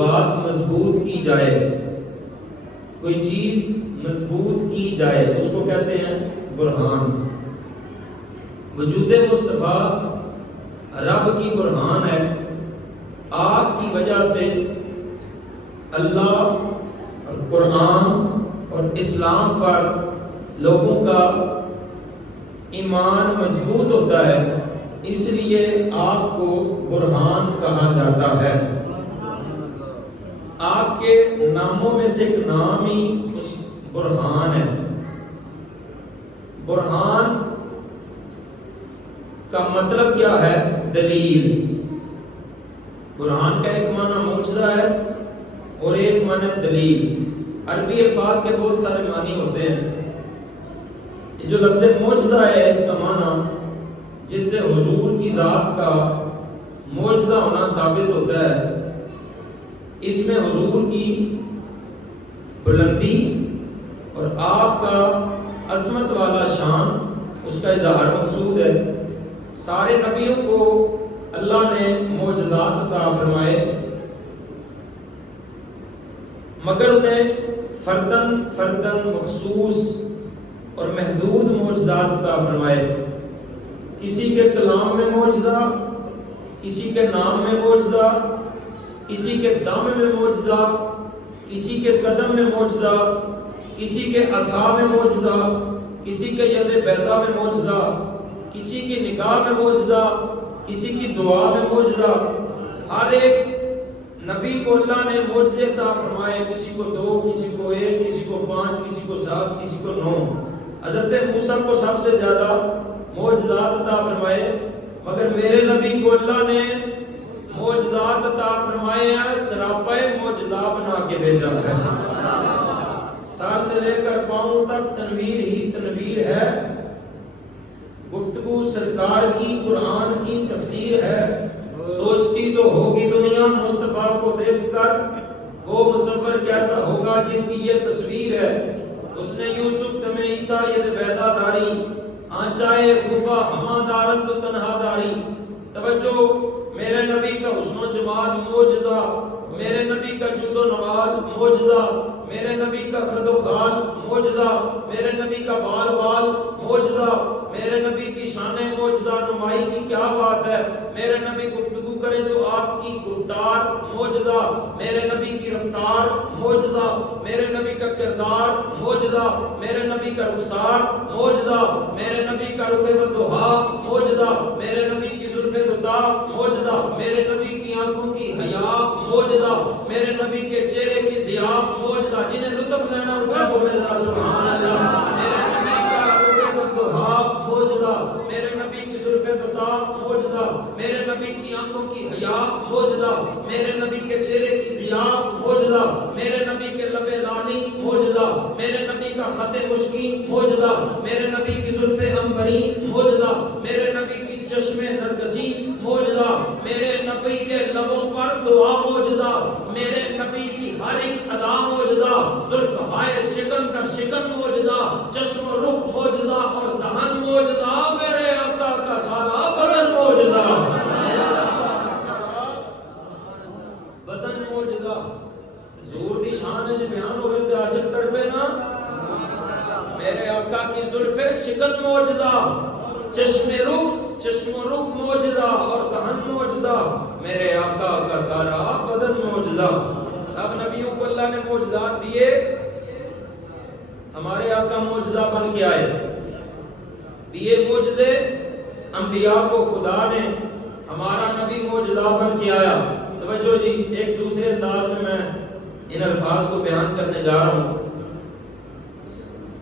بات مضبوط کی جائے، کوئی چیز مضبوط کی جائے، اس کو کہتے ہیں برہان۔ وجود مصطفیٰ رب کی برہان ہے۔ آپ کی وجہ سے اللہ اور قرآن اور اسلام پر لوگوں کا ایمان مضبوط ہوتا ہے، اس لیے آپ کو برہان کہا جاتا ہے۔ آپ کے ناموں میں سے ایک نام ہی برہان ہے۔ برہان کا مطلب کیا ہے؟ دلیل۔ برہان کا ایک معنی معجزہ ہے اور ایک معنی دلیل۔ عربی الفاظ کے بہت سارے معنی ہوتے ہیں۔ جو لفظ معجزہ ہے اس کا معنی جس سے حضور کی ذات کا معجزہ ہونا ثابت ہوتا ہے، اس میں حضور کی بلندی اور آپ کا عظمت والا شان، اس کا اظہار مقصود ہے۔ سارے نبیوں کو اللہ نے معجزات عطا فرمائے، مگر انہیں فردن فردن مخصوص اور محدود معجزات عطا فرمائے۔ کسی کے کلام میں معجزہ، کسی کے نام میں معجزہ، کسی کے دم میں معجزہ، کسی کے قدم میں معجزہ، کسی کے عصا میں معجزہ، کسی کے ید بیضا میں معجزہ، کسی کی نگاہ میں معجزہ، کسی کی دعا میں معجزہ۔ ہر ایک نبی کو اللہ نے معجزے عطا فرمائے، کسی کو 2، کسی کو 1، کسی کو 5، کسی کو 7، کسی کو 9۔ حضرت موسیٰ کو سب سے زیادہ معجزات عطا فرمائے، مگر میرے نبی کو اللہ نے معجزات عطا فرمائے ہیں، سراپا معجزہ بنا کے بھیجا ہے۔ سر سے لے کر پاؤں تک تنویر ہی تنویر ہے، گفتگو سرکار کی قرآن کی تفسیر ہے۔ سوچتی تو ہوگی دنیا مصطفیٰ کو دیکھ کر، وہ مصور کیسا ہوگا جس کی یہ تصویر ہے۔ اس نے یوسف دم عیسیٰ ید بیضا داری، آنچائے خوبا ہما دارت تو تنہا داری۔ توجہ، میرے نبی کا حسن و جمال معجزہ، میرے نبی کا جود و نوال معجزہ، میرے نبی کا خد و خال معجزہ، میرے نبی کا بال بال معجزہ، میرے نبی کی شان معجزہ نمائی کی کیا بات ہے۔ میرے نبی گفتگو کرے تو آپ کی گفتار معجزہ، میرے نبی کی رفتار معجزہ، میرے نبی کا کردار معجزہ، میرے نبی کا رخسار معجزہ، میرے نبی کا رخ بدوہا معجزہ، میرے نبی کی زلف دتا معجزہ، میرے نبی کی آنکھوں کی حیا معجزہ، میرے نبی کے چہرے کی ضیا معجزہ۔ جنہیں لطف لینا اونچا بولے ذرا سبحان اللہ۔ میرے نبی کا رخ بدوہا معجزہ، میرے نبی کی زلف دتا معجزہ، میرے نبی کی آنکھوں کی حیا معجزہ، میرے نبی کے چہرے کی ضیا معجزہ، میرے نبی کے لب لانی معجزہ، میرے نبی کا خط مشکین معجزہ، میرے نبی کی زلف عنبری معجزہ، میرے نبی کی چشم نرگسی معجزہ، میرے نبی کے لبوں پر دعا معجزہ، میرے نبی کی ہر ایک ادا معجزہ، زلف ہائے شکن کا شکن معجزہ، چشم و رخ معجزہ اور دہن معجزہ، میرے آقا کا سارا بدن معجزہ، بدن معجزہ۔ حضور دی شان وچ بیان ہوئے تے عاشق تڑپے نا۔ میرے آقا کی زلف شکن معجزہ، چشم و رخ معجزہ اور دہن معجزہ، میرے آقا کا سارا بدن معجزہ۔ سب نبیوں کو اللہ نے معجزات دیے، ہمارے آقا معجزہ بن کے آئے۔ دیے معجزے انبیاء کو خدا نے، ہمارا نبی معجزہ بن کے آیا۔ توجہ جی، ایک دوسرے انداز میں ان الفاظ کو بیان کرنے جا رہا ہوں۔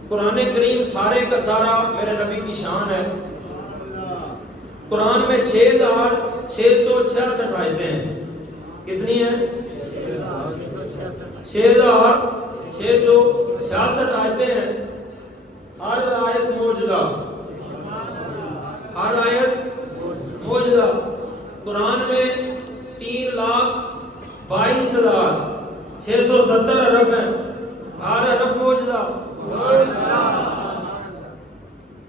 قرآن کریم سارے کا سارا میرے نبی کی شان ہے۔ قرآن میں 6666 آیتیں ہیں۔ کتنی ہیں؟ 6666 آیتیں ہیں۔ ہر آیت معجزہ، ہر آیت معجزہ۔ قرآن میں 3,22,670 حرف ہیں، ہر حرف معجزہ۔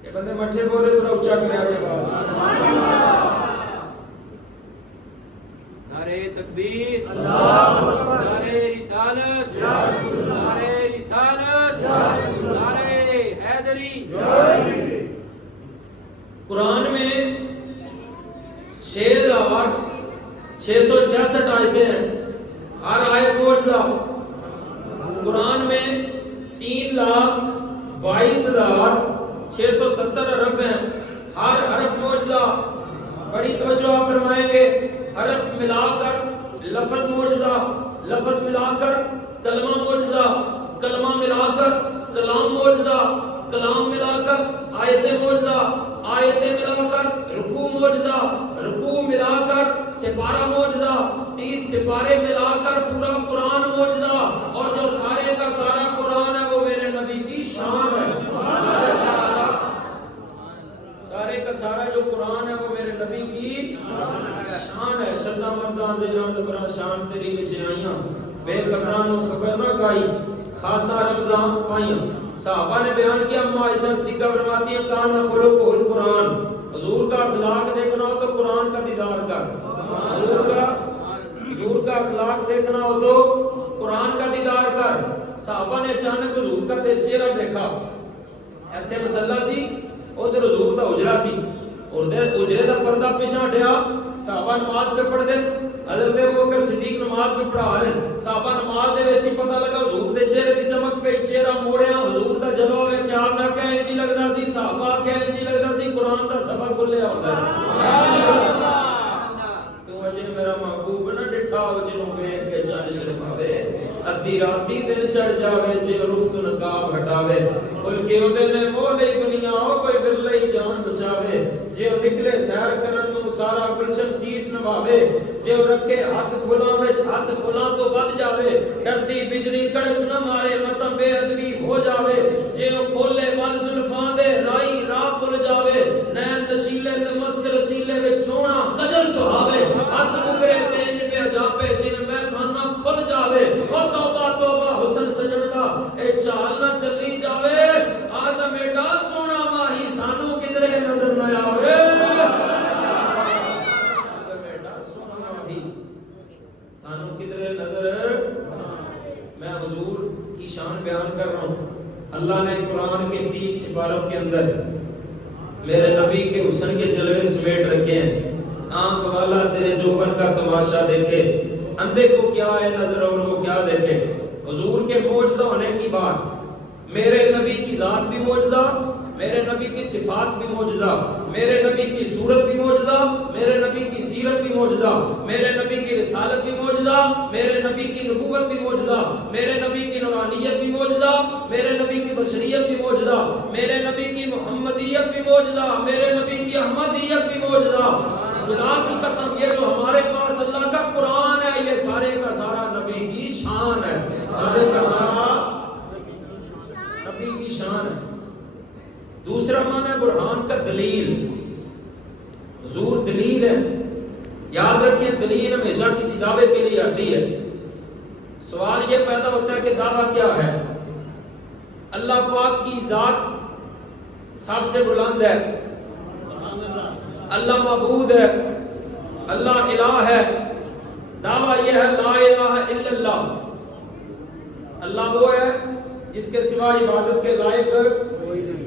یہ بندے مٹھے بولے تو اونچا کرے آگے بات۔ نعرہ تکبیر، اللہ اکبر، قرآن میں 6666 آیتیں ہیں، ہر آیت معجزہ۔ قرآن میں 3,22,670 حرف ہیں، ہر حرف معجزہ۔ بڑی توجہ آپ فرمائیں گے، حرف ملا کر لفظ معجزہ، لفظ ملا کر کلمہ معجزہ، کلمہ ملا کر کلام معجزہ، کلام ملا کر آیتیں معجزہ، آیتیں ملا کر رکوع معجزہ، رکوع ملا کر سپارہ معجزہ، 30 سپارے ملا کر پورا قرآن معجزہ۔ اور جو سارے کا سارا قرآن ہے وہ میرے نبی کی شان ہے۔ سارے کا سارا جو قرآن ہے وہ میرے نبی کی شان ہے۔ شدہ مداں زیران زبران شان تیری بچے آئیاں، بے خبرانوں خبر نہ کائی، خاصا رمضان پائیاں۔ صحابہ نے بیان کیا، اما عائشہ صدیقہ فرماتی ہیں کانا خلقہ القرآن، حضور کا اخلاق دیکھنا ہو تو قرآن کا دیدار کر۔ حضور کا اخلاق دیکھنا ہو تو قرآن کا دیدار کر۔ صحابہ نے اچانک حضور کا چہرہ دیکھا، ایتھے مسلح سی، ادھر حضور دا حجرہ سی، اور حجرے دا پردہ پیچھے ہٹیا، صحابہ نماز پہ پڑھ دے، حضرت ابوبکر صدیق نماز پہ پڑھا رہے، صحابہ نماز دے وچ ہی پتہ لگا حضور دے چہرے دی چمک پہ چہرہ موڑیا، حضور دا جلوہ ویکھ کے آپ نہ کہے انج لگدا سی، صحابہ کہے انج لگدا سی قرآن دا سبق کھلیا ہوندا ہے۔ تو اجے میرا محبوب نہ ڈٹھا جنوں ویکھ کے چن شرماوے، ادھی راتی دن چڑھ جاوے جے رخ تو نقاب ہٹاوے، کوئی کیو دے نے موہ لئی دنیا ہو کوئی ور لئی جان بچاوے، جے نکلے سیر کرن نو سارا گلشن سیس نواوے، جے رکھے ہاتھ پھلاں وچ ہاتھ پھلاں تو ود جاوے، ڈردی بجلی کڑک نہ مارے متاں بے ادبی ہو جاوے، جے کھولے ول زلفاں دے رائی راہ بھل جاوے، نین نشیلے تے مست رسیلے وچ سونا کجل سہاوے، ہاتھ مگرے تیج پہ جاپے جن میں خانہ کھل جاوے، او توبہ توبہ حسن سجن دا اے چال نہ چلی جاوے، آدم ایڈا سونا ماہی سانو کدرے نظر نہ آوے۔ آدم ایڈا سونا ماہی سانو کدرے نظر۔ میں حضور کی شان بیان کر رہا ہوں، اللہ نے قرآن کے 30 سپاروں کے اندر میرے نبی کے حسن کے جلوے سمیٹ رکھے ہیں۔ آنکھ والا تیرے جوبن کا تماشا دیکھے، اندھے کو کیا ہے نظر اور وہ کیا دیکھے۔ حضور کے معجزہ ہونے کی بات، میرے نبی کی ذات بھی معجزہ، میرے نبی کی صفات بھی معجزہ، میرے نبی کی صورت بھی معجزہ، میرے نبی کی سیرت بھی معجزہ، میرے نبی کی رسالت بھی معجزہ، میرے نبی کی نبوت بھی معجزہ، میرے نبی کی نورانیت بھی معجزہ، میرے نبی کی بشریت بھی معجزہ، میرے نبی کی محمدیت بھی معجزہ، میرے نبی کی احمدیت بھی معجزہ۔ خدا کی قسم یہ جو ہمارے پاس اللہ کا قرآن ہے یہ سارے کا سارا نبی کی شان ہے، سارے کا سارا نبی کی شان ہے۔ دوسرا معنی ہے برہان کا دلیل، حضور دلیل ہے۔ یاد رکھیں دلیل ہمیشہ کسی دعوے کے لیے آتی ہے۔ سوال یہ پیدا ہوتا ہے کہ دعویٰ کیا ہے؟ اللہ پاک کی ذات سب سے بلند ہے، اللہ معبود ہے، اللہ الہ ہے۔ دعویٰ یہ ہے لا الہ الا اللہ، اللہ وہ ہے جس کے سوا عبادت کے لائق کوئی نہیں۔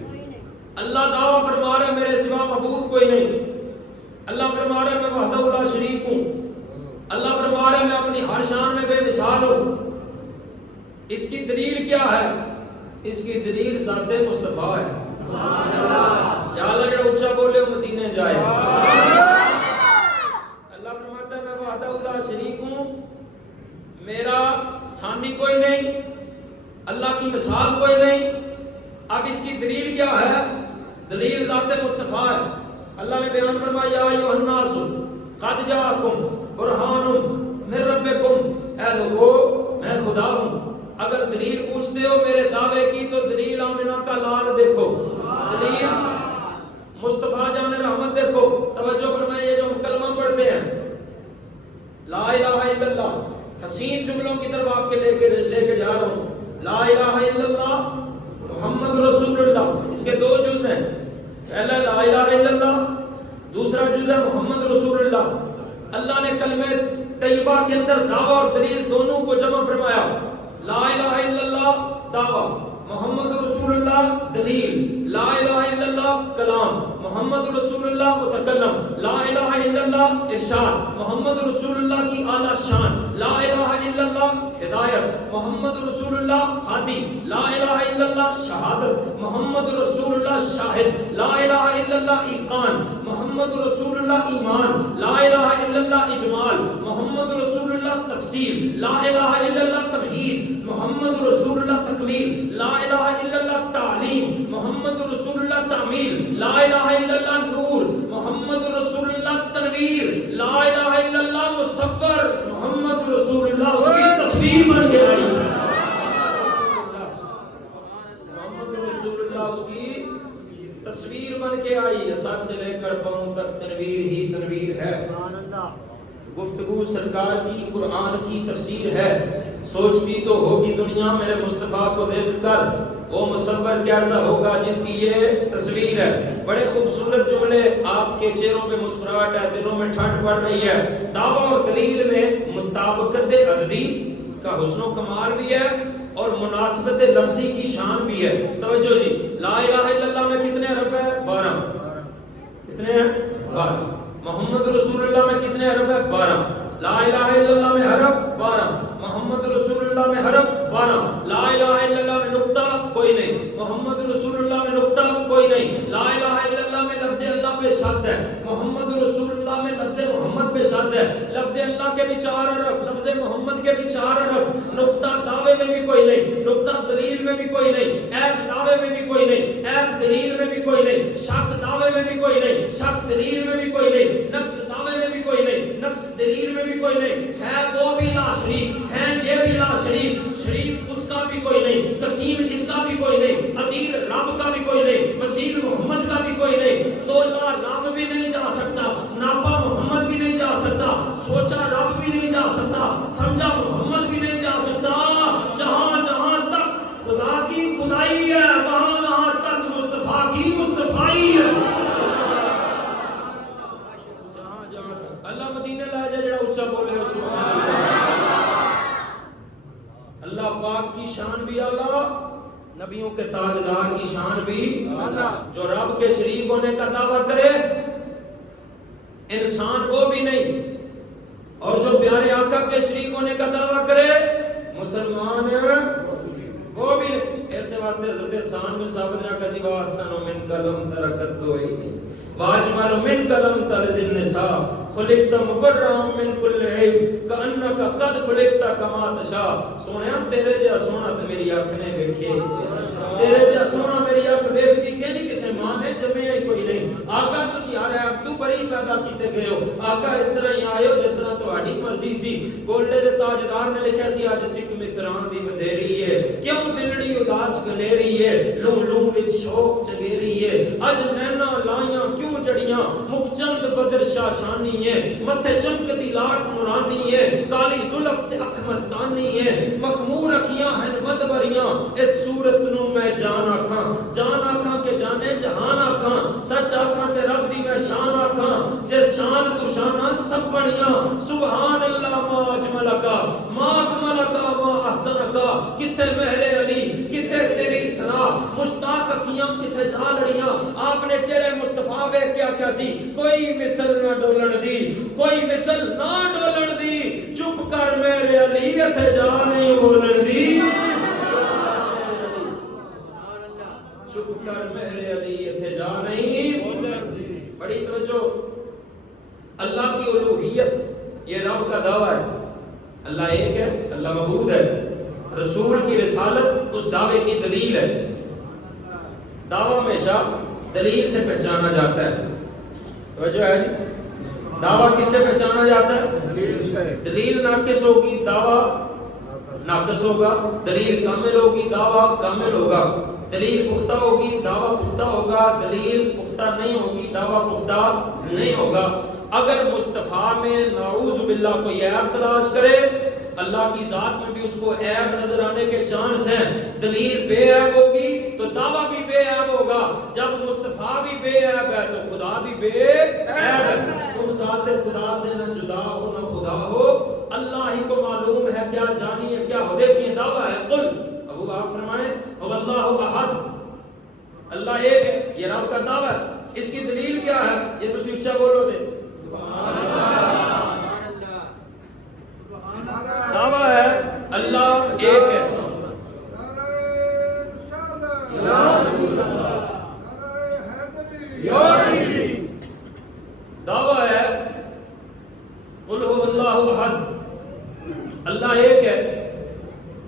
اللہ دعویٰ فرما رہا ہے میرے سوا معبود کوئی نہیں، اللہ فرما رہا ہے میں وحدہ لا شریک ہوں، اللہ فرما رہا ہے میں اپنی ہر شان میں بے مثال ہوں۔ اس کی دلیل کیا ہے؟ اس کی دلیل ذات مصطفیٰ ہے۔ یا اللہ جڑا اونچا بولے وہ مدینے جائے۔ اللہ فرماتا ہے میں وحدہ لا شریک ہوں، میرا ثانی کوئی نہیں، اللہ کی مثال کوئی نہیں۔ اب اس کی دلیل کیا ہے؟ دلیل ذات مصطفیٰ ہے۔ اللہ نے بیان فرمایا یا ایھا الناس قد جاءکم برہان من ربکم، اے لوگو میں خدا ہوں۔ اگر دلیل پوچھتے ہو میرے دعوے کی تو دلیل آمنہ کا لال دیکھو، دلیل مصطفیٰ جان رحمت دیکھو۔ توجہ فرمائیے یہ جو کلمہ پڑھتے ہیں لا الہ الا اللہ، حسین جملوں کی طرف آپ کے لے کے جا رہا ہوں۔ لا الہ الا اللہ محمد رسول اللہ، اس کے دو جز ہیں، پہلا لا الہ الا اللہ، دوسرا جز ہے محمد رسول اللہ۔ اللہ نے کلمہ طیبہ کے اندر دعویٰ اور دلیل دونوں کو جمع فرمایا۔ لا الہ الا اللہ دعویٰ، محمد رسول اللہ دلیل، لا الہ الا اللہ کلام، محمد رسول اللہ متکلم، لا الہ الا اللہ ارشاد، محمد رسول اللہ کی اعلیٰ شان، لا الہ الا اللہ ہدایت، محمد رسول اللہ ہادی، لا الہ الا اللہ شہادت، محمد رسول اللہ شاہد، لا الہ الا اللہ ایقان، محمد رسول اللہ ایمان، لا الہ الا اللہ اجمال، محمد رسول اللہ تفسیر، لا الہ الا اللہ تمہید، محمد رسول اللہ تکمیل، لا الہ الا اللہ تعلیم، محمد رسول اللہ تعمیل، لا الہ الا اللہ نور، محمد رسول اللہ تنویر، لا الہ الا اللہ مصور، محمد رسول اللہ اس کی تصویر بن کے آئی، محمد رسول اللہ اس کی تصویر بن کے آئی، سر سے لے کر پاؤں تک تنویر ہی تنویر ہے۔ گفتگو سرکار کی قرآن کی تفسیر ہے، سوچتی تو ہوگی دنیا میرے مصطفیٰ کو دیکھ کر وہ مصور کیسا ہوگا جس کی یہ تصویر ہے۔ بڑے خوبصورت جملے، آپ کے چہروں پہ مسکراہٹ ہے، دلوں میں ٹھنڈ پڑ رہی ہے۔ دعویٰ اور دلیل میں مطابقت عددی کا حسن و کمال بھی ہے اور مناسبت لفظی کی شان بھی ہے۔ توجہ جی، لا الہ الا اللہ میں کتنے حرف ہے؟ 12۔ کتنے ہیں؟ 12۔ محمد رسول اللہ میں کتنے حرف ہے؟ 12۔ لا الہ الا اللہ میں حرف 12، محمد رسول اللہ میں حرف 12، لا الہ الا اللہ میں نقطہ کوئی نہیں، محمد رسول اللہ میں نقطہ کوئی نہیں، لا الہ الا اللہ میں لفظ اللہ پہ شد ہے، محمد رسول اللہ میں لفظ محمد پہ شد ہے، لفظ اللہ کے بھی 4 حرف، لفظ محمد کے بھی 4 حرف، نقطہ دعوے میں بھی کوئی نہیں، نقطہ دلیل میں بھی کوئی نہیں، عیب دعوے میں بھی کوئی نہیں، عیب دلیل میں بھی کوئی نہیں، شک دعوے میں بھی کوئی نہیں، شک دلیل میں بھی کوئی نہیں، نقص دعوے میں بھی کوئی نہیں، نقص دلیل میں بھی کوئی نہیں، ہے وہ بھی لا شریک، ہے یہ بھی لا شریک، شریک اس کا بھی کوئی نہیں، قسیم اس کا بھی کوئی نہیں، عدیل رب کا بھی کوئی نہیں، وسیل محمد کا بھی کوئی نہیں، تولا رب بھی نہیں جا سکتا، ناپا محمد بھی نہیں جا سکتا، سوچا رب بھی نہیں جا سکتا، سمجھا محمد بھی نہیں جا سکتا، جہاں جہاں تک خدا کی خدائی ہے وہاں وہاں تک مصطفیٰ کی مصطفائی ہے۔ اللہ مدینے لا جا جڑا اونچا بولے سبحان اللہ۔ اللہ پاک کی شان بھی اعلیٰ، نبیوں کے تاجدار کی شان بھی اعلیٰ، جو رب کے شریک ہونے کا دعویٰ کرے انسان وہ بھی نہیں، اور جو پیارے آقا کے شریک ہونے کا دعویٰ کرے مسلمان وہ بھی نہیں۔ ایسے واسطے حضرت سان بن ثابت نے کہا واسن من کلم ترکت تو ہی واجمل من کلم تلد النساء خلقت مبرا من کل عیب کانک قد خلقت کما تشاء۔ سونیا تیرے جا سونا تے میری اکھ نے ویکھے، تیرے جا سونا میری اکھ ویکھدی کہ نہیں کسے ماں نے جمیا ہی کوئی نہیں۔ آقا تسی ہر عیب تو بری پیدا کیتے گئے ہو، آقا اس طرح ہی آئے ہو جس طرح تہاڈی مرضی سی۔ گولڈے دے تاجدار نے لکھیا سی اج سکھ متراں دی ودھیری ہے، کیوں دلڑی اداس گلیری ہے، لوں لوں وچ شوق چگیری ہے، اج نینا لائیاں کیوں جڑیاں مک چند بدر شاشانی ہے، متھے چمکتی لاٹ نورانی ہے، کالی زلف تے اکھ مستانی ہے، مخمور اکھیاں ہیں مدبریاں، اس صورت نو میں جان آکھاں کہ جانے جہان آکھاں، سچ آکھاں تے رب دی میں شان آکھاں، جس شان تو شاناں سب بڑیاں، سبحان اللہ ما اجملکا ما اکملکا ما احسنکا، کتے مہر علی کتے تیری ثنا، مشتاق اکھیاں کتے جا لڑیاں، آپ نے چہرے مصطفیٰ ویکھ کے آکھیا سی کوئی مثل نہ ڈولن دی، کوئی مثل نہ ڈولن دی، چپ کر میرے علی اتھے جا نہیں بولن دی، چپ کر میرے علی اتھے جا نہیں بولن دی۔ بڑی توجہ، اللہ کی الوہیت یہ رب کا دعویٰ ہے، اللہ ایک ہے، اللہ معبود ہے، رسول کی رسالت اس دعوے کی دلیل ہے۔ دعویٰ ہمیشہ دلیل سے پہچانا جاتا ہے، توجہ ہے جی، دعویٰ کس سے پہچانا جاتا ہے؟ دلیل سے۔ دلیل ناقص ہوگی دعویٰ ناقص ہوگا، دلیل کامل ہوگی دعویٰ کامل ہوگا، دلیل پختہ ہوگی دعویٰ پختہ ہوگا، دلیل پختہ نہیں ہوگی دعویٰ پختہ نہیں ہوگا۔ اگر مصطفیٰ میں نعوذ باللہ کوئی عیب تلاش کرے، اللہ کی ذات میں بھی اس کو عیب نظر آنے کے چانس ہیں، دلیل بے عیب ہوگی تو دعویٰ بھی بے عیب ہوگا، جب مصطفیٰ بھی بے عیب ہے تو خدا بھی بے عیب ہے۔ تم ذات خدا سے نہ جدا ہو نہ خدا ہو، اللہ ہی کو معلوم ہے کیا جانی ہے کیا ہو۔ دیکھیے دعویٰ ہے قل، ابو تو آپ فرمائیں اللہ احد، اللہ ایک ہے، یہ رب کا دعویٰ ہے۔ اس کی دلیل کیا ہے؟ یہ تو اچھا بولو دے، دعویٰ ہے اللہ ایک ہے۔ دعویٰ ہے قل هو اللہ احد، اللہ ایک ہے۔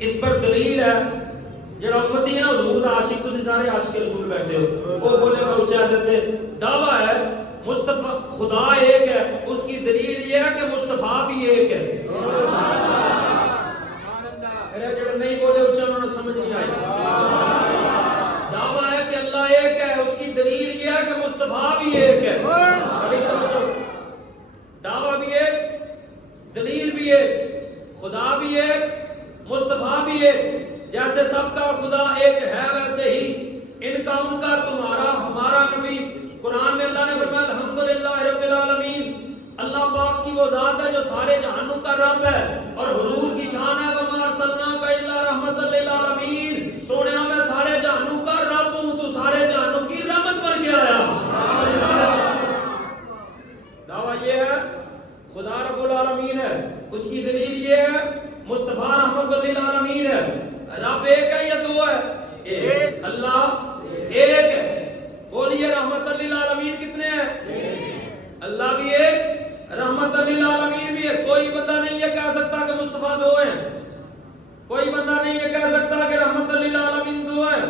اس پر دلیل ہے جڑا امتی ہے نا حضور دا عاشق، تسی سارے عاشق رسول بیٹھے ہو، وہ بولے گا اونچا دیتے، دعویٰ ہے مصطفیٰ خدا ایک ہے۔ اس کی دلیل یہ ہے کہ مصطفیٰ بھی ایک ہے۔ میرے جڑے نہیں بولے اونچا انہوں نے سمجھ نہیں آئی۔ دعویٰ ہے کہ اللہ ایک ہے، اس کی دلیل یہ ہے کہ مصطفیٰ بھی ایک ہے۔ دعویٰ بھی ایک، دلیل بھی ایک، خدا بھی ایک، مصطفیٰ بھی ایک۔ جیسے سب کا خدا ایک ہے ویسے ہی ان کا، ان کا، تمہارا، ہمارا نبی، قرآن میں اللہ نے فرمایا الحمدللہ رب العالمین، اللہ پاک کی وہ ذات ہے جو سارے جہانوں کا رب ہے، اور حضور کی شان ہے وما ارسلناک الا رحمۃ للعالمین، سونیا میں سارے جہانوں کا رب ہوں، تو سارے جہانوں کی رحمت بن کے آیا۔ دعویٰ یہ ہے خدا رب العالمین ہے، اس کی دلیل یہ ہے مصطفیٰ رحمت للعالمین ہے۔ رب ایک ہے یا دو ہے؟ ایک۔ اللہ ایک ہے، بولیے رحمت للعالمین کتنے ہیں؟ اللہ بھی ایک، رحمت للعالمین بھی ہے۔ کوئی بندہ نہیں یہ کہہ سکتا کہ مصطفیٰ دو ہیں، کوئی بندہ نہیں یہ کہہ سکتا کہ رحمت للعالمین دو ہیں،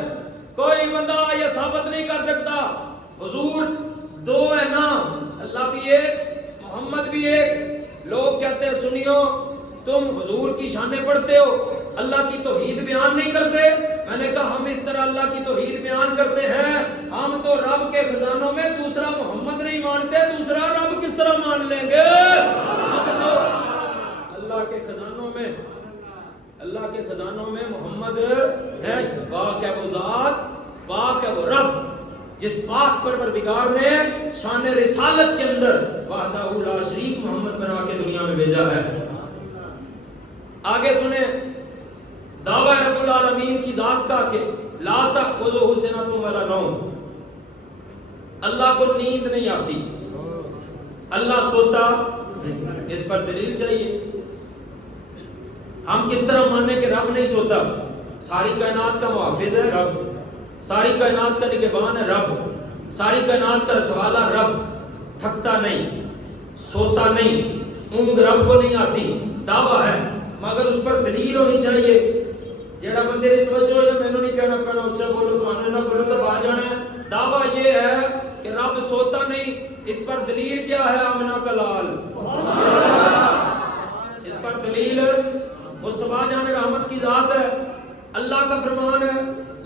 کوئی بندہ یہ ثابت نہیں کر سکتا حضور دو ہے نا، اللہ بھی ایک، محمد بھی ایک۔ لوگ کہتے ہیں سنیو تم حضور کی شانیں پڑھتے ہو، اللہ کی توحید بیان نہیں کرتے۔ میں نے کہا ہم اس طرح اللہ کی توحید بیان کرتے ہیں، ہم تو رب کے خزانوں میں دوسرا محمد نہیں مانتے، دوسرا رب کس طرح مان لیں گے؟ ہم تو اللہ کے خزانوں میں، اللہ کے خزانوں میں محمد ہے، پاک ہے وہ ذات، پاک ہے وہ رب جس پاک پروردگار نے شان رسالت کے اندر وحدہ لا شریک محمد بنا کے دنیا میں بھیجا ہے۔ آگے سنیں دعویٰ رب العالمین کی ذات کا کہ لا تأخذہ سنۃ ولا نوم، اللہ کو نیند نہیں آتی، اللہ سوتا نہیں۔ اس پر دلیل چاہیے۔ ہم کس طرح ماننے کہ رب نہیں سوتا؟ ساری کائنات کا محافظ ہے رب، ساری کائنات کا نگہبان ہے رب، ساری کائنات کا رکھوالا رب، تھکتا نہیں، سوتا نہیں، اونگ رب کو نہیں آتی۔ دعویٰ ہے مگر اس پر دلیل ہونی چاہیے۔ جیڑا بندے دی توجہ ہے میں نہیں کہنا پڑنا اونچا بولو تو آنے نہ بولو تو آ جانا ہے۔ دعویٰ یہ ہے کہ رب سوتا نہیں، اس پر دلیل کیا ہے؟ آمنہ کا لال، اس پر دلیل مصطفیٰ جان رحمت کی ذات ہے، اللہ کا فرمان ہے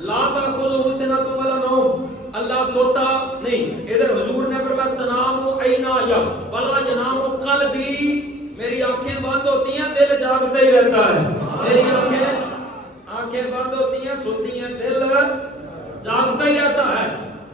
لا تأخذہ سنۃ ولا نوم، اللہ سوتا نہیں۔ ادھر حضور نے فرمایا تنام عینایا ولا ینام قلبی، میری آنکھیں بند ہوتی ہیں دل جاگتا ہی رہتا ہے، میری آنکھیں بند ہوتی ہیں سوتی ہیں دل جاگتا ہی رہتا ہے۔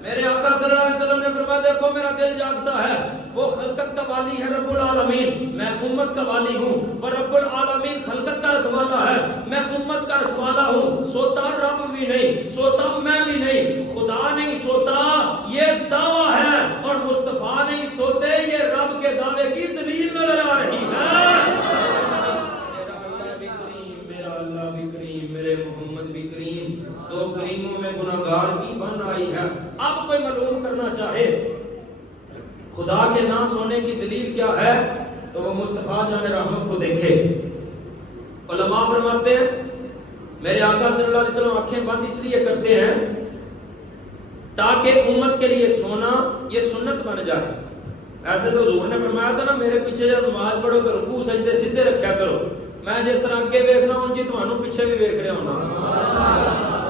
میرے آقا صلی اللہ علیہ وسلم نے فرمایا دیکھو میرا دل جاگتا ہے، وہ خلقت کا والی ہے رب العالمین، میں امت کا والی ہوں، اور رب العالمین خلقت کا رکھوالا ہے، میں امت کا رکھوالا ہوں۔ سوتا رب بھی نہیں، سوتا میں بھی نہیں، خدا نہیں سوتا یہ دعویٰ ہے، اور مصطفیٰ نہیں سوتے یہ رب کے دعوے کی دلیل نظر آ رہی ہے۔ میرا اللہ بھی کریم، میرا اللہ بھی کریم، میرے محمد بھی کریم، دو کریموں میں گناہگار کی بن آئی ہے۔ اب کوئی معلوم کرنا چاہے خدا کے نہ سونے کی دلیل کیا ہے تو وہ مصطفیٰ جان رحمت کو دیکھے۔ علماء فرماتے ہیں میرے آقا صلی اللہ علیہ وسلم آنکھیں بند اس لیے کرتے ہیں تاکہ امت کے لیے سونا یہ سنت بن جائے۔ ایسے تو حضور نے فرمایا تھا نا میرے پیچھے جب نماز پڑھو تو رکوع سجدے سیدھے رکھیا کرو، میں جس طرح اگے ویکھنا ہوں جی تمہانوں پیچھے بھی ویکھ رہے ہونا،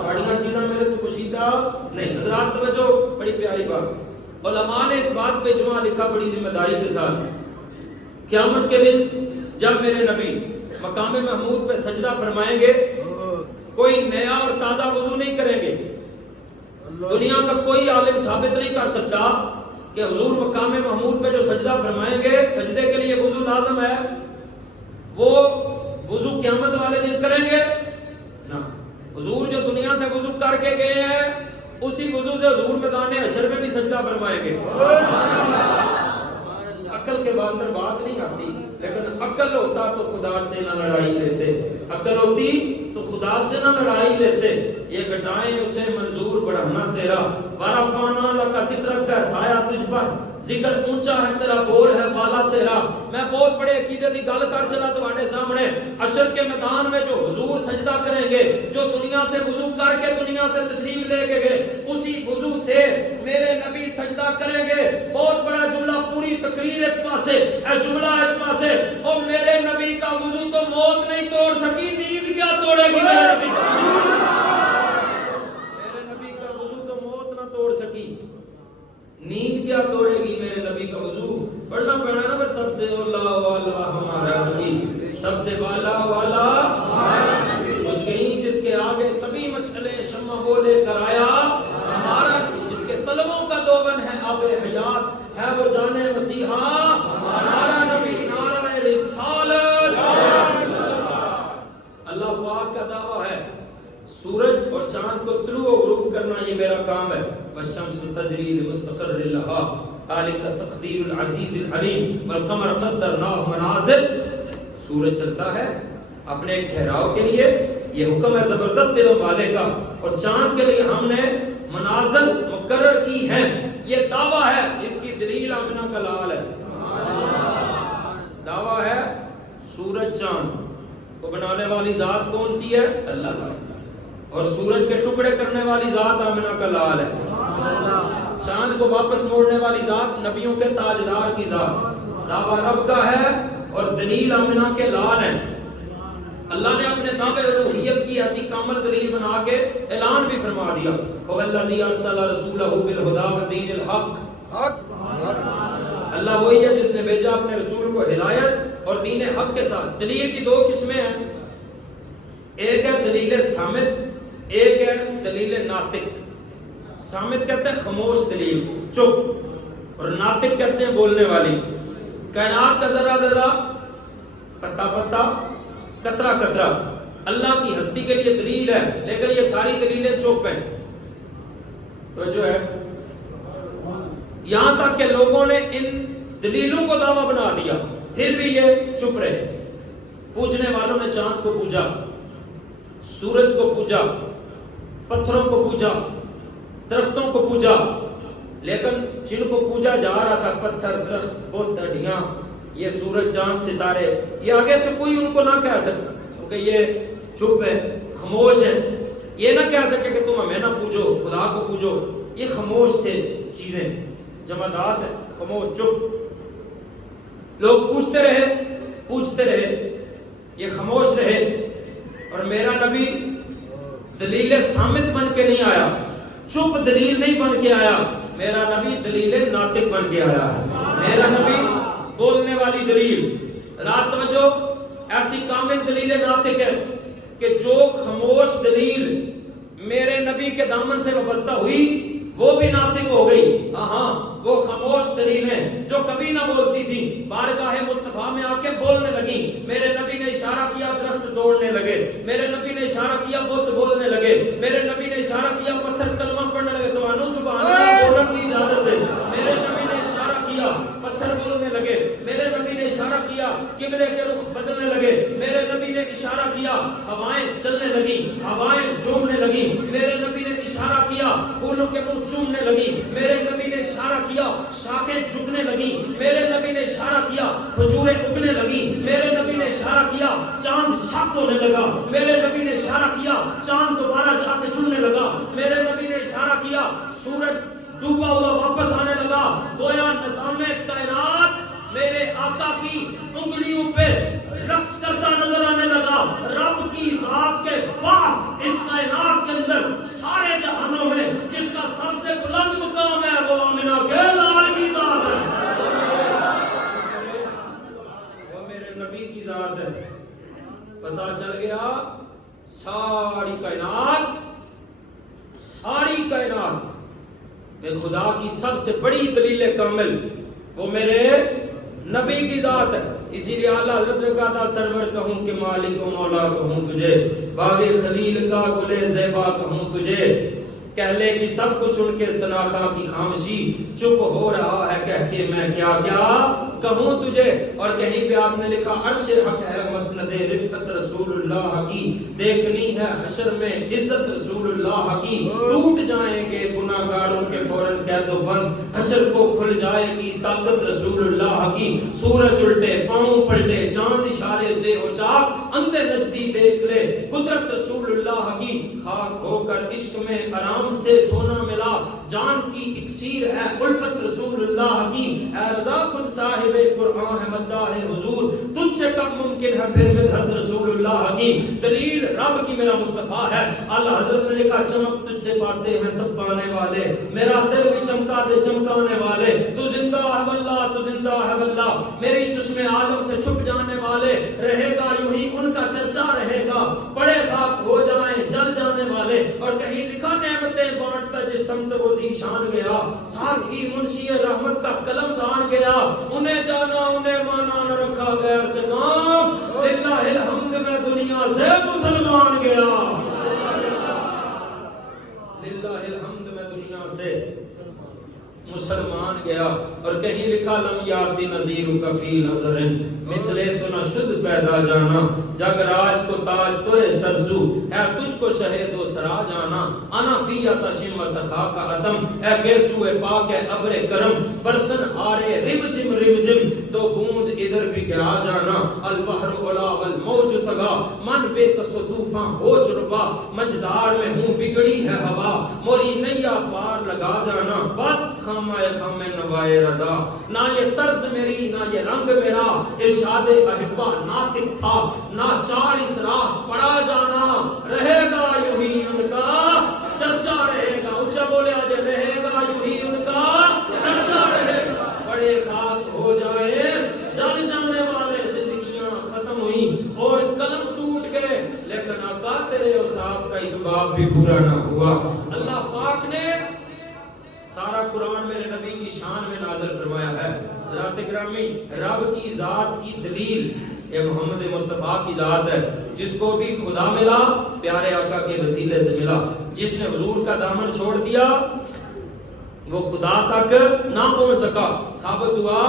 بڑیاں چیزاں میرے تو کشیدہ نہیں۔ حضرات توجہ، بڑی پیاری بات، علماء نے اس بات پہ اجماع لکھا بڑی ذمہ داری کے ساتھ، قیامت کے دن جب میرے نبی مقام محمود پہ سجدہ فرمائیں گے کوئی نیا اور تازہ وضو نہیں کریں گے۔ دنیا کا کوئی عالم ثابت نہیں کر سکتا کہ حضور مقام محمود پہ جو سجدہ فرمائیں گے سجدے کے لیے وضو لازم ہے، وہ وضو قیامت والے دن کریں گے نہ، حضور جو دنیا سے وضو کر کے گئے ہیں اسی وضو سے حضور میدان حشر میں بھی سجدہ فرمائیں گے. عقل کے اندر بات نہیں آتی، لیکن عقل ہوتا تو خدا سے نہ لڑائی لیتے، عقل ہوتی تو خدا سے نہ لڑائی لیتے. یہ گھٹائیں اسے منظور بڑھانا تیرا، ورفعنا لک ذکرک کا سایہ تجھ پر، ذکر اونچا ہے تیرا، بول ہے بالا تیرا. میں بہت بڑے عقیدے دی گل کر چلا تمہارے سامنے. عشر کے میدان میں جو حضور سجدہ کریں گے، جو دنیا سے وضو کر کے دنیا سے تشریف لے کے گئے، اسی وضو سے میرے نبی سجدہ کریں گے. بہت بڑا جملہ، پوری تقریر ایک پاسے، اے جملہ ایک پاسے. اور میرے نبی کا وضو تو موت نہیں توڑ سکی، نیند کیا توڑے گی میرے نبی کا وضو؟ میرے نبی کا وضو تو موت نہ توڑ سکی، نیند کیا توڑے گی میرے نبی کا وضو؟ پڑھنا پڑنا نا. پھر سب سے اولا والا ہمارا نبی، سب سے بالا والا ہمارا نبی، مجھ گئی جس کے آگے سبھی مشعلیں شمع وہ لے کر آیا ہمارا نبی، جس کے طلبوں کا دوبن ہے آب حیات، ہے وہ جانے مسیحا ہمارا نبی. نعرہ رسالت. اللہ پاک کا دعویٰ ہے سورج اور چاند کو طلوع و غروب کرنا یہ میرا کام ہے. والشمس تجری لمستقر لها ذلك تقدیر العزیز العلیم والقمر قدرناه منازل. سورج چلتا ہے اپنے ایک ٹھہراؤ کے لیے، یہ حکم ہے زبردست علم والے کا، اور چاند کے لیے ہم نے منازل مقرر کی ہیں. یہ دعویٰ ہے، اس کی دلیل آمنہ کا لال ہے. دعویٰ ہے سورج چاند کو بنانے والی ذات کون سی ہے؟ اللہ کا. اور سورج کے ٹکڑے کرنے والی ذات آمنہ کا لال ہے. چاند کو واپس موڑنے والی ذات نبیوں کے تاجدار کی ذات. دعویٰ رب کا ہے اور دلیل آمنہ کے لال ہیں. اللہ نے اپنے دعوے الوہیت کی ایسی کامل دلیل بنا کے اعلان بھی فرما دیا، هو الذی ارسل رسولہ بالہدی ودین الحق. اللہ وہی ہے جس نے بھیجا اپنے رسول کو ہدایت اور دین حق کے ساتھ. دلیل کی دو قسمیں ہیں، ایک ہے دلیل صامت، ایک ہے دلیل ناطق. صامت کہتے ہیں خاموش دلیل، چپ، اور ناطق کہتے ہیں بولنے والی. کائنات کا ذرہ ذرہ، پتا پتا، قطرہ قطرہ اللہ کی ہستی کے لیے دلیل ہے، لیکن یہ ساری دلیلیں چپ ہیں. تو جو ہے یہاں تک کہ لوگوں نے ان دلیلوں کو دعویٰ بنا دیا، پھر بھی یہ چپ رہے. پوجنے والوں نے چاند کو پوجا، سورج کو پوجا، پتھروں کو پوجا، درختوں کو پوجا، لیکن جن کو پوجا جا رہا تھا، پتھر، درخت، بت، ہڈیاں، یہ سورج، چاند، ستارے، یہ آگے سے کوئی ان کو نہ کہہ سکتا، کیونکہ یہ چپ ہے، خاموش ہے. یہ نہ کہہ سکے کہ تم ہمیں نہ پوجو، خدا کو پوجو. یہ خاموش تھے، چیزیں جمادات ہیں، خاموش، چپ. لوگ پوچھتے رہے، پوچھتے رہے، یہ خاموش رہے. اور میرا نبی دلیل صامت بن کے نہیں آیا، چپ دلیل نہیں بن کے آیا. میرا نبی دلیل ناطق بن کے آیا ہے. میرا نبی بولنے والی دلیل. رات توجہ، ایسی کامل دلیل ناطق ہے کہ جو خاموش دلیل میرے نبی کے دامن سے وابستہ ہوئی وہ بھی ناطق ہو گئی. ہاں، وہ خاموش دلیلیں جو کبھی نہ بولتی تھی بارگاہ مصطفیٰ میں آ کے بولنے لگی. میرے نبی نے اشارہ کیا، درخت دوڑنے لگے. میرے نبی نے اشارہ کیا، بت بولنے لگے. میرے نبی نے اشارہ کیا، پتھر کلمہ پڑھنے لگے. تو انو سبحان اللہ بولنے کی اجازت ہے. میرے نبی نے اشارہ کیا، پتھر بولنے لگے. میرے نبی نے اشارہ کیا، قبلے کے رخ بدلنے لگے. میرے نبی نے اشارہ کیا، ہوائیں چلنے لگی، ہوائیں جھومنے لگی. میرے نبی نے اشارہ کیا، پھولوں کے منہ چومنے لگی. میرے نبی نے اشارہ کیا، شاخیں جھکنے لگی. میرے نبی نے اشارہ کیا، کھجوریں اگنے لگی. میرے نبی نے اشارہ کیا، چاند شق ہونے لگا. میرے نبی نے اشارہ کیا، چاند دوبارہ جا کے جھلنے لگا. میرے نبی نے اشارہ کیا، سورج ڈوبا ہوا واپس آنے لگا. گویا نظام کائنات میرے آقا کی انگلیوں پہ رقص کرتا نظر آنے لگا. رب کی ذات کے بعد اس کائنات کے اندر سارے جہانوں میں جس کا سب سے بلند مقام ہے وہ آمنہ کے لال کی ذات ہے. وہ میرے نبی کی ذات ہے. پتا چل گیا ساری کائنات میں خدا کی سب سے بڑی دلیل کامل وہ میرے نبی کی ذات ہے. اسی لیے اعلیٰ حضرت نے کہا تھا سرور کہوں کہ مالک و مولا کہوں تجھے، باغ خلیل کا گلے زیبا کہوں تجھے، کہہ لے کہ سب کچھ ان کے سناخا کی خاموشی، چپ ہو رہا ہے کہہ کے میں کیا کیا کہوں تجھے۔ اور کہیں پہ آپ نے لکھا عرش حق ہے مسند رفعت رسول اللہ کی، دیکھنی ہے حشر میں عزت رسول اللہ کی، ٹوٹ جائیں گے گناہ گاروں کے فوراً قید و بند، حشر کو کھل جائے گی طاقت رسول اللہ کی، سورج الٹے پاؤں پلٹے چاند اشارے سے ہو چاک، اندھے نجدی دیکھ لے قدرت رسول اللہ کی، خاک ہو کر عشق میں آرام سے سونا ملا، جان کی اکسیر ہے الفت رسول اللہ کی، اے رضا خود صاحب قرآن ہے مداح حضور، تجھ سے کب ممکن ہے پھر مدحت رسول اللہ کی، دلیل رب کی میرا مصطفیٰ ہے۔ اعلیٰ حضرت نے لکھا چمک تجھ سے پاتے ہیں سب پانے والے، میرا دل بھی چمکا دے چمکانے والے، تو زندہ ہے واللہ تو زندہ ہے واللہ، میری چشم عالم سے چھپ جانے والے، رہے گا یوں ہی ان کا چرچا رہے گا، پڑے خاک ہو جائیں جل جانے والے۔ اور کہیں لکھا نعمتیں بانٹتا جس سمت وہ ذیشان گیا، ساتھ ہی منشی رحمت کا قلم دان گیا، انہیں جانا انہیں مانا نہ رکھا غیر سے کام، للہ الحمد میں دنیا سے مسلمان گیا، للہ الحمد میں دنیا سے مسلمان گیا۔ اور کہیں لکھا لم یاتی نظیر کفی نظر مثلے تو نہ شد پیدا جانا، جگ راج کو تاج ترے سرزو اے تجھ کو شہد و سرا جانا، انا فی تشم و سخا کا عتم اے گیسو پاک اے ابر کرم، برسن آرے رم جم دو بوند ادھر بھی گرا جانا، البحر علا والموج تگا من بے کس و طوفاں ہوش ربا، مجدار میں ہوں بگڑی ہے ہوا موری نیا پار لگا جانا، بس خامہ خامہ نوائے رضا، نہ یہ طرز میری نہ یہ رنگ میرا، ارشاد احبہ ناطق تھا نہ چار اس راہ پڑا جانا، رہے گا یوں ہی ان کا چرچا رہے گا، اونچا بولے آج رہے گا یوں ہی ان کا چرچا رہے گا، بڑے خاک ہو جائے جل جانے والے، زندگیاں ختم ہوئی اور قلم ٹوٹ گئے، لیکن آقا تیرے اوصاف کا اتباع بھی پورا نہ ہوا۔ اللہ پاک نے سارا قرآن میرے نبی کی شان میں نازل فرمایا ہے۔ حضرات گرامی، رب کی ذات کی دلیل یہ محمد مصطفیٰ کی ذات ہے، جس کو بھی خدا ملا پیارے آقا کے وسیلے سے ملا، جس نے حضور کا دامن چھوڑ دیا وہ خدا تک نہ پہنچ سکا، ثابت ہوا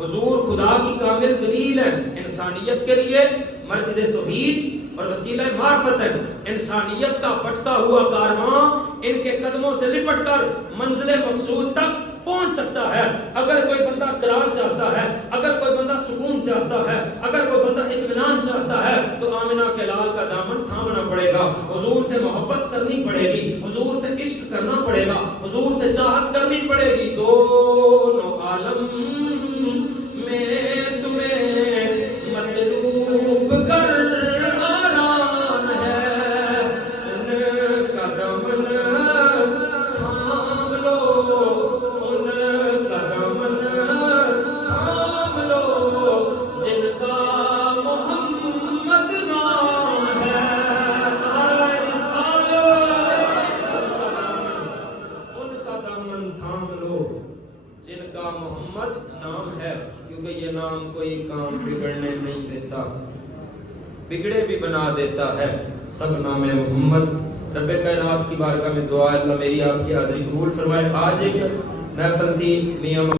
حضور خدا کی کامل دلیل ہے، انسانیت کے لیے مرکز توحید اور وسیلہ معرفت ہے، انسانیت کا بھٹکا ہوا کارواں ان کے قدموں سے لپٹ کر منزل مقصود تک پہنچ سکتا ہے۔ اگر کوئی بندہ قرار چاہتا ہے، اگر کوئی بندہ سکون چاہتا ہے، اگر کوئی بندہ اطمینان چاہتا ہے تو آمنہ کے لال کا دامن تھامنا پڑے گا، حضور سے محبت کرنی پڑے گی، حضور سے عشق کرنا پڑے گا، حضور سے چاہت کرنی پڑے گی، دونوں عالم میں تمہیں مطلوب کر محمد نام ہے، کیونکہ یہ نام کوئی کام بگڑنے نہیں دیتا، بگڑے بھی بنا دیتا ہے، سب نام محمد۔ رب کائنات کی بارگاہ میں دعا ہے اللہ میری آپ کی حاضری قبول فرمائے۔ آج ایک محفل تھی میاں